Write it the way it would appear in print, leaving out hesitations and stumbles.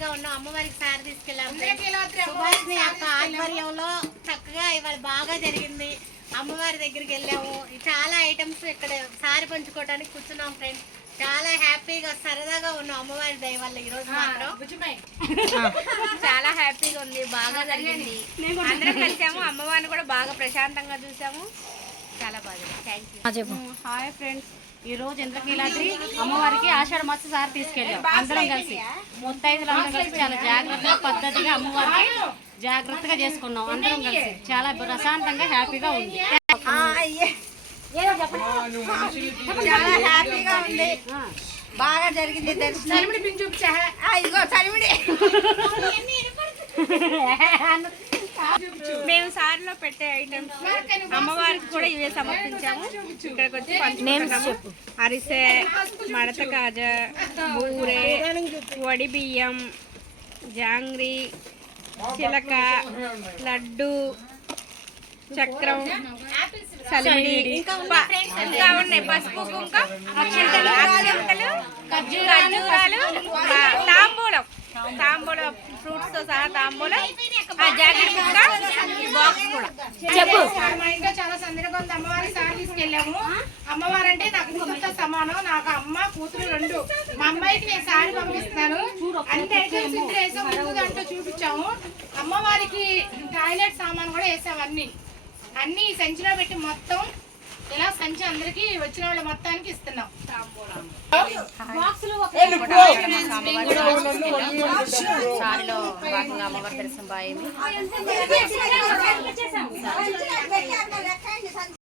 హ్యాపీగా ఉన్నాం. అమ్మవారికి సారి తీసుకెళ్ళాము. సుభాష్ని అక్క ఆధ్వర్యంలో చక్కగా ఇవాళ బాగా జరిగింది. అమ్మవారి దగ్గరికి వెళ్ళాము. చాలా ఐటమ్స్ ఇక్కడ సారి పంచుకోవడానికి కూర్చున్నాం ఫ్రెండ్స్. చాలా హ్యాపీగా సరదాగా ఉన్నాం అమ్మవారి దయ వల్ల. ఈ రోజు మాత్రం చాలా హ్యాపీగా ఉంది, బాగా జరిగింది. అందరం కలిసాము, అమ్మవారిని కూడా బాగా ప్రశాంతంగా చూసాము. చాలా బాగా. Thank you. హాయ్ ఫ్రెండ్స్, ఈ రోజు ఇంద్రకీలాద్రి అమ్మవారికి ఆషాఢ మాస సారి తీసుకెళ్ళాం. అందరం కలిసి ముత్తైదులందరం కలిసి చాలా జాగ్రత్తగా పద్ధతిగా అమ్మవారికి జాగ్రత్తగా చేసుకున్నాం. అందరం కలిసి చాలా ప్రశాంతంగా హ్యాపీగా ఉంది. చాలా హ్యాపీగా ఉంది, బాగా జరిగింది దర్శనం. ఇదిగో చలిమిడి. మేము సారిలో పెట్టే ఐటమ్స్ అమ్మవారికి కూడా ఇవే సమర్పించాము. ఇక్కడికి వచ్చి పంచుకుంటున్నాము. అరిసె, మడత కాజా, బూరె, వడి బియ్యం, జాంగ్రీ, చిలక, లడ్డు, చక్రం, సలిమిడి, ఇంకా ఉన్నాయి, పసుపు, కుంకుమ, అక్షంతలు, ఖర్జూరాలు, తాంబూలం ఫ్రూట్స్ తో సహా తాంబూలం, జాకెట్ ముక్క, బాక్స్ కూడా. మా ఇంట్లో చాలా సందర్భంగా ఉంది. అమ్మవారికి సారి తీసుకెళ్ళాము. అమ్మవారు అంటే నాకు కూతురుతో సమానం. నాకు అమ్మ కూతురు రెండు. మా అమ్మాయికి నేను సారి పంపిస్తున్నాను. అన్ని ఐటమ్స్ ఇంట్లో వేసాం. ముందు దాంట్లో చూపించాము. అమ్మవారికి టాయిలెట్ సామాన్ కూడా వేసాము. అన్ని సంచిలో పెట్టి మొత్తం ఇలా సంచి అందరికి వచ్చిన వాళ్ళ మొత్తానికి ఇస్తున్నాం. సారిలో భాగంగా అమ్మవారి దర్శనం బాగా